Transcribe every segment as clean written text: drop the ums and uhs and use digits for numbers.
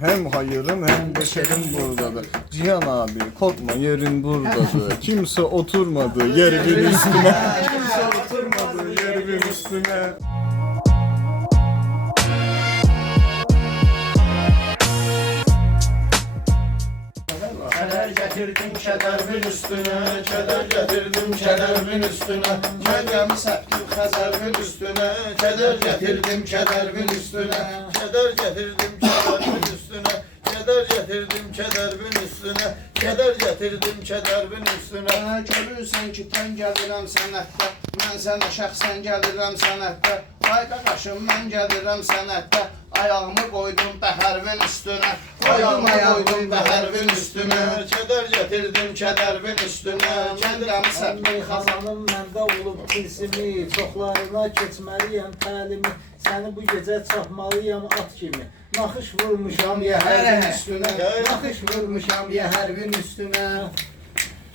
Hem hayırım hem de şerim buradadır. Cihan abi korkma yerin buradadır. Kimse oturmadı yerimin üstüne. Kimse oturmadı yerimin üstüne. Keder getirdim kedermin üstüne, keder getirdim kedermin üstüne. Kedermi septim xəzərmin üstüne, keder getirdim kedermin üstüne. Keder getirdim kedermin üstüne, keder getirdim kedermin üstüne. Keder getirdim kedermin üstüne. Görürsən ki tən gəlirəm sənətdə, mən sənə şəxsən gəlirəm sənətdə. Ay qaqaşım mən gəlirəm sənətdə, ayağımı qoydum bəhərvin üstüne. Ayağımı qoydum bəhərvin üstüne. Keder getirdim kedermin üstüne. Kedermi səptim Xazanım məndə olub tilsimi, çoxlarına keçməliyəm təlimi. Səni bu gecə çapmalıyam at kimi. Naxış vurmuşam yəhərin üstünə, naxış vurmuşam yəhərin üstünə.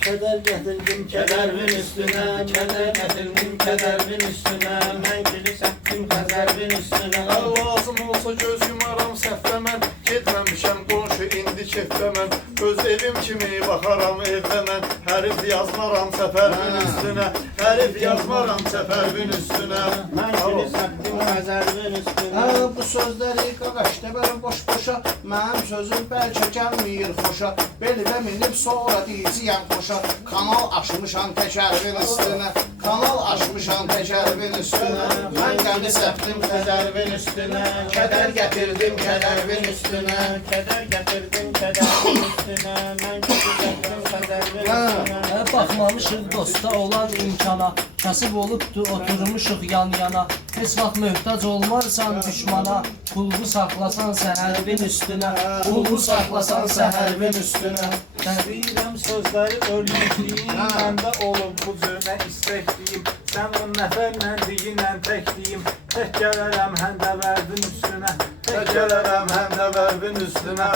Keder getirdim kedermin üstüne, keder getirdim kedermin üstüne. Mən gülü səptim xəzərvin üstüne. Lazım olsa göz yumaram səhvə mən, getməmişəm qonşu indi kefdə mən. Öz evim kimi baxaram evdə mən, hərif yazmaram səfərbin üstünə. Hərif yazmaram səfərbin üstünə. Mən gülü səptim xəzərvin üstüne. Bu sözləri qaqaş demərəm boş-boşa, mənim sözüm bəlkə gəlməyir xoşa. Belimə minib sonra deyəcəyəm xoşa. Kanal aşmışam təkərvin üstünə, kanal aşmışam təkərvin üstünə. Mən qəndi səptim xəzərvin üstünə, kədər gətirdim kədərvin üstünə. Kədər gətirdim kədərvin üstünə, mən qəndi səptim xəzərvin üstünə. Baxmamışıq dosta olan imkana, kasıb olubdu oturmuşuq yan yana. Heç vaxt möhtac olmarsan düşmana, pulgu saxlasan səhərvin üstünə, pulgu saxlasan səhərvin üstünə. İstəyirəm sözləri örnəkliyim, məndə olub bu cürmə istəkliyim. Sən o nəfərlə deyinən təkliyim, tək gələrəm həndəvərdin üstünə. Tək gələrəm həndəvərbin üstünə.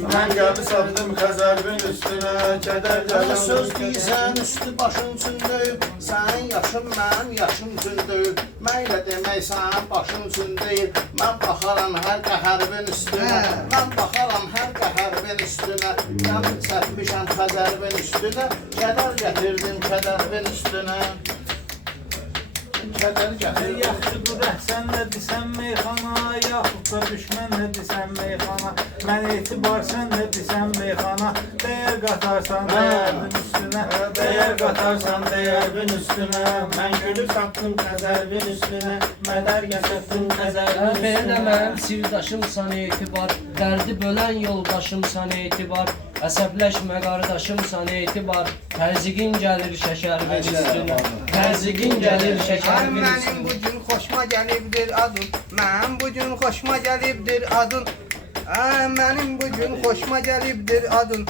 Mən qəbi səpdim xəzərbin üstünə, kədər Söz gətirdim deyirsən üstü başın üçün deyil, sənin yaşın mənim yaşım üçün deyil. Məylə demək sənin başın üçün deyil, mən baxaram hər qəhərbin üstünə. Mən baxaram hər qəhərbin üstünə, mən səpmişəm xəzərbin üstünə. Kədər gətirdim kədərbin üstünə. Kədər gətirdim. Yaxşıdır rəhsən nə desən meyxana, yaxud da düşmən nə desən meyxana. Mən etibar sən nə desən meyxana, dəyər qatarsan dəyərbin üstünə. Dəyər qatarsan dəyərbin üstünə. Mən gülü saptım xəzərbin üstünə, mədər gətirdim xəzərbin Belə üstünə. mənim sirdaşımsan etibar, dərdi bölən yoldaşımsan etibar. Əsəbləşmə qardaşımsan etibar, təzyiqin gəlir şəkərvin üstünə. Təzyiqin gəlir şəkərvin Mənim üstünə. bugün xoşuma gəlibdir adın, mənim bugün xoşuma gəlibdir adın. Mənim bugün xoşuma gəlibdir adın.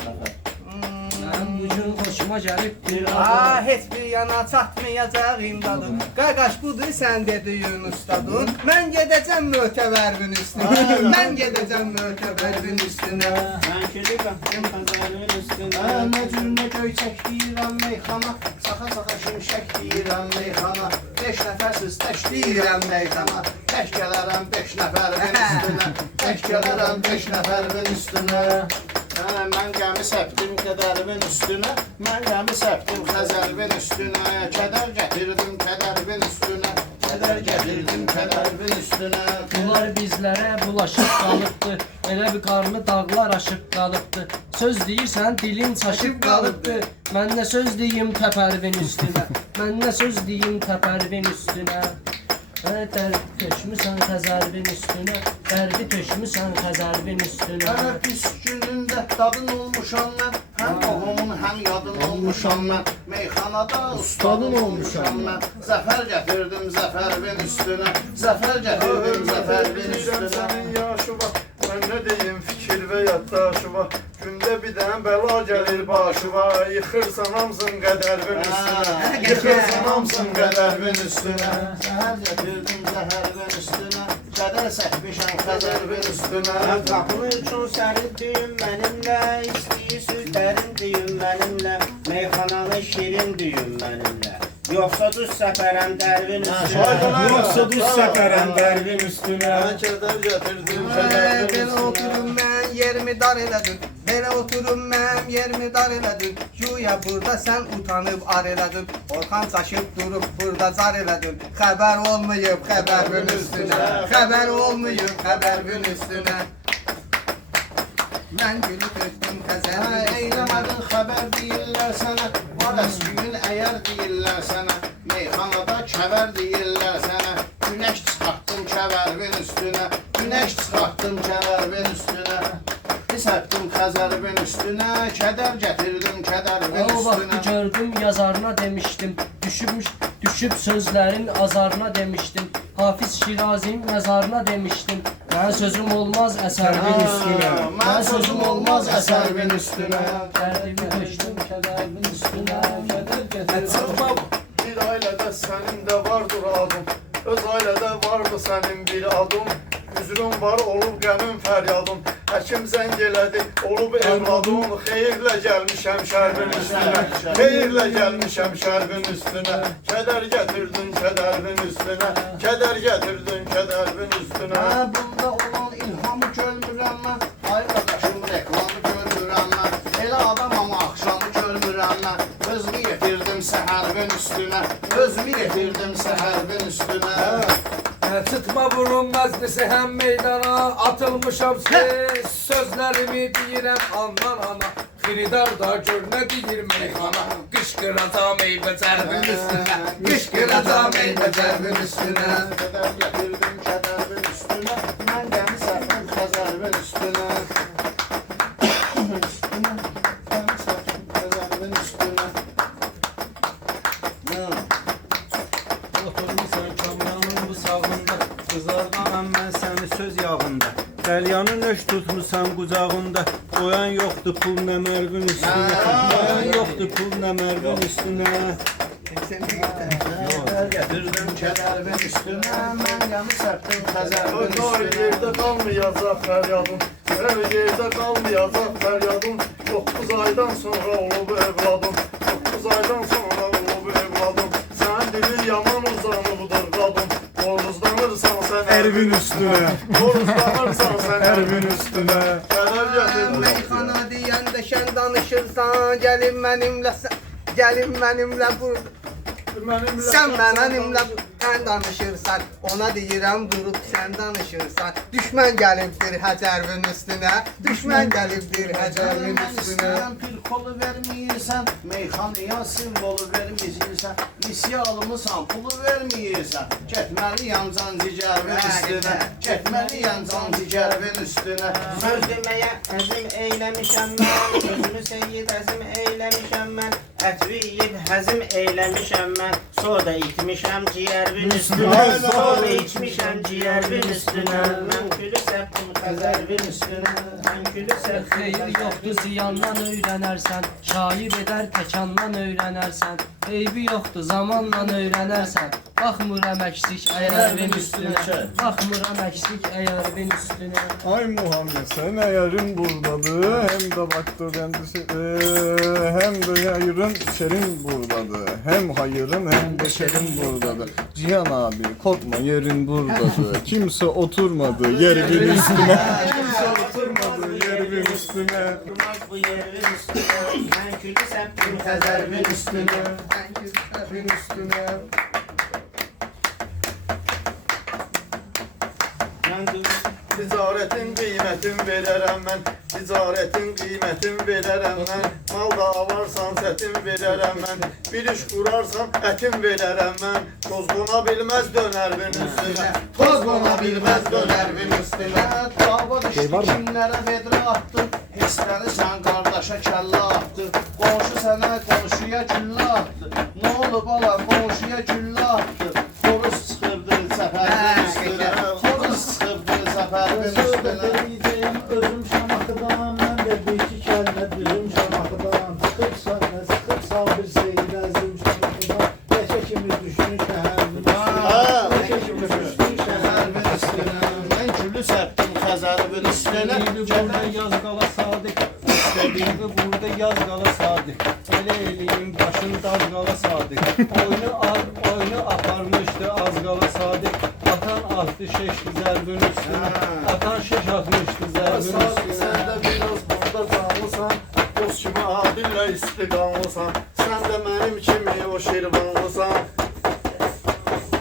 Mənim bugün xoşuma gəlibdir adın. Heç bir yana çatmayacaq imdadın. Qaqaş budur sən dediyin ustadın. Mən gedəcəm mötəvərbin üstünə. Mən gedəcəm mötəvərbin üstünə. Mən gülü saptım xəzərbin üstünə. Nə cürmə göyçək deyirəm meyxana, saxa-saxa şimşək deyirəm meyxana. 5 nəfərsiz tək deyirəm meyxana, tək gələrəm 5 nəfərbin üstünə. Tək gələrəm 5 nəfərbin üstünə. Mən qəmi səpdim kədərvin üstünə, mən qəmi səpdim xəzərvin üstünə. Kədər gətirdim kədərvin üstünə, kədər gətirdim kədərvin üstünə. Bunlar bizlərə bulaşıb qalıbdı, elə bir qarnı dağlar aşıb qalıbdı. Söz deyirsən dilin çaşıb qalıbdı, mən nə söz deyim təpərvin üstünə. Mən nə söz deyim təpərvin üstünə. Dərdi tökmüsən xəzərvin üstünə, dərdi tökmüsən xəzərvin üstünə. Hər pis günündə dadın olmuşam mən, həm qohumun həm yadın olmuşam mən. Meyxanada ustadın olmuşam mən, zəfər gətirdim zəfərvin üstünə. Zəfər gətirdim zəfərvin Bilirəm üstünə. sənin yaşı var, mən nə deyim fikir və yaddaşı var. Gündə bir dənə bəla gəlir başıma, yıxırsan hamısın qədərvin üstünə. Yıxırsan hamısın qədərvin üstünə. Zəhər gətirdim zəhərvin üstünə, qədər səhmişəm xəzərvin üstünə. Qapını üçün sənin düyün mənimlə, istəyir südlərin düyün mənimlə, meyxananı şirin düyün mənimlə. Yoxsa düz səfərəm dərvin üstünə. Yoksa düz səfərəm dərvin üstünə. Keder getirdim Belə kederin oturum üstüne. mən yerimi dar elədin. Belə oturum mən yerimi dar elədin. Güya burada sən utanıb ar elədin. Orxan çaşıb durub burada zar elədin. Xəbər olmayıb xəbərin üstünə. Xəbər olmayıb xəbərin üstünə. Mən gülü tökdüm xəzərin üstünə. Eyləmədin xəbər deyirlər sənə, Varas gün əyər deyirlər sənə, Meyxanada kəvər deyirlər sənə, Günəş çıxartdım kəvərbin üstünə, Günəş çıxartdım kəvərbin üstünə, Səpdim xəzərbin üstünə, Kədər gətirdim kədərbin O vaxtı üstünə. gördüm yazarına demiştim. Düşüb sözlərin azarına demiştim. Hafiz Şirazin məzarına demiştim. Mən sözüm olmaz əsərbin üstünə. Mən sözüm olmaz əsərbin üstünə. Dərdimi tökdüm kədərbin üstünə. Kədər gətirdim. Bir ailədə sənin də vardır adın. Öz ailədə vardı sənin bir adın. Üzrün var olub qəmin fəryadın. Həkim zəng elədi olub evladın. Xeyirlə gəlmişəm şərbin üstünə. Xeyirlə gəlmişəm şərbin üstünə. Kədər gətirdin kədərbin üstünə. Kədər gətirdin kədərbin üstünə. Bunda olan ilhamı görmürəm mən, Ay qardaşım reklamı görmürəm mən, Elə adam ama axşamı görmürəm mən, Özümü yetirdim səhərbin üstünə, Özümü yetirdim səhərbin üstünə. Çıtma vurun məclisi həm meydana, Atılmışam sözlərimi deyirəm andan ana. Xiridar da gör nə deyir meyxana, Qışqıracam eybə cərbin üstünə, Qışqıracam eybə cərbin üstünə. Kədər getirdim kədərbin üstünə, Mən gəmi sərdim xəzərbin üstünə. Üstünə, gəmi sərdim xəzərbin üstünə. Oturmuşsan kamyanın bu sağında, Qızardanam mən səni söz yağında. Dəlyanı nöş tutmuşsan qucağında, Qoyan yoxdur pul nə mərvin üstünə, Qoyan yoxdur pul nə mərvin üstünə. Kədər getirdim kədərbin üstünə, Mən gəmi sərdim xəzərbin Ötər üstünə. yerdə qalmayacaq fəryadın. Hər yerdə qalmayacaq fəryadın. 9 aydan sonra olub evladım. 9 aydan sonra olub evladım. Sənin dilin yaman uzanıbdır qadın. Boruzlanırsan sən Ervin üstünə. Boruzlanırsan sən Ervin üstünə. Kədər gətirdin. Meyxana deyəndə şən danışırsan, Gəlin mənimlə burada. Mənimlə Sən mənimlə sən danışırsan, ona deyirəm durub sən danışırsan. Düşmən gəlibdir Həcərbin üstünə, düşmən gəlibdir Həcərbin üstünə. Sən bir kolu verməyirsən, Meyxanaya simvolu verməyirsən, Misiya alımısan, pulu verməyirsən, Getməliyəm can cigərbin üstünə, Getməliyəm can cigərbin üstünə. Söz deməyə əzim eyləmişəm mən, Sözümü seyid əzim eyləmişəm mən, Ətvi yeyib həzim eyləmişəm mən, Soda içmişəm ciyərbin üstünə, Soda içmişəm ciyərbin üstünə, Mən külü səpdim xəzərbin üstünə, Mən külü səpdim Xeyir yoxdur ziyandan öyrənərsən. Şair edər təkandan öyrənərsən. Eybi yoxdur zamanla öyrənərsən. Baxmıram əksik əyərbin üstünə. Baxmıram əksik əyərbin üstünə. Ay Muhammed sen ayarın buradadır. Hem de baktı kendisi hem de hayırın şerin buradadır. Hem hayırın hem de şerin buradadır. Cihan abi korkma yerin buradadır. Kimse oturmadı yerimin üstüne. Kimse oturmadı yerimin üstüne. Durmaz bu yerin üstünə, Mən külü səpdim xəzərbin üstünə. Yerin üstüne. Mən Ticaretin qiymətin verərəm mən. Ticaretin qiymətin verərəm mən. Mal da alarsan sətin verərəm mən. Bir iş qurarsan ətin verərəm mən. Toz qona bilməz dönərbin üstünə. Toz qona bilməz dönərbin üstünə. Dava düşdü kimlərə vedrə attı, Hissəlirsən qardaşa kəllə attı, Qonşu sənə qonşuya güllə attı, Nə olub ala qonşuya güllə attı, Xoruz çıxırdı səfərbin üstünə, Xoruz çıxırdı səfərbin üstünə. Deyəcəyim özüm Şamaxıdan, mən də bir iki kəlmə düzüm Şamaxıdan. Sıxıb sabir seyid əzim Şamaxıdan, Leşə kimi düşdün şəhərbin üstünə. Leşə kimi düşdün şəhərbin üstünə. Mən gülü səpdim xəzərbin üstünə, Buradan yaz qala sadık, İstediğimi burada yaz qala sadiq. Elə eləyim başın daz qala sadiq. Oyunu aparmışdı az qala sadiq. Atan attı şeşli zərbin üstünə. Atan şeş atmışdı zərbin Sen üstünə. de biraz burada canlısan, dost kimi adillə istiqanlısan. Sen de benim kimi o şirvanlısan.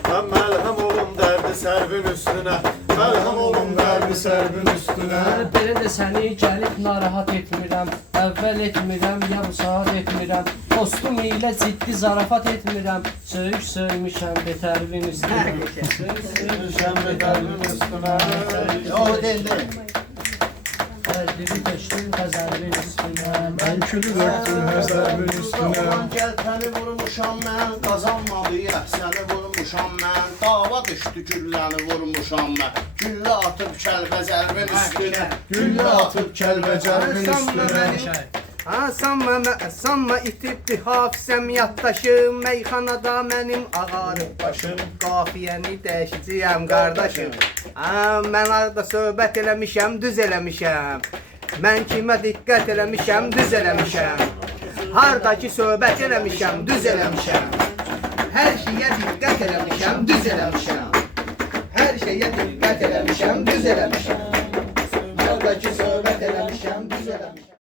Ben melhem olum derdi sərbin üstüne, melhem olum derdi sərbin üstüne. Belə də səni gəlib narahat etmirəm. Əvvəl etmirəm, ya bu saat etmirəm. Dostum ilə ciddi zarafat etmirəm. Söymüşəm betərvin üstünə. Şəmbe dərbin üstüne. O dedi. Dərdivi tökdüm qəzəlvin üstünə. Ben külü döktüm her zerbin üstüne. Ulan gel seni vurmuşam ben, kazanmalıya seni vurmuşam ben. Dava düştü gülləni vurmuşam ben. Güllə atıp kəlbə zərbin üstüne. Güllə atıp kelbecerbin üstüne. Sanma itibdi hafizəm yaddaşım. Meyxanada mənim ağarıb başım. Qafiyəni dəyişəcəyəm qardaşım. Mən arada söhbət eləmişəm, düz eləmişəm. Mən kimə diqqət eləmişəm, düz eləmişəm. Hardakı söhbət eləmişəm, düz eləmişəm. Hər şeyə diqqət eləmişəm, düz eləmişəm. Hər şeyə diqqət eləmişəm, düz eləmişəm.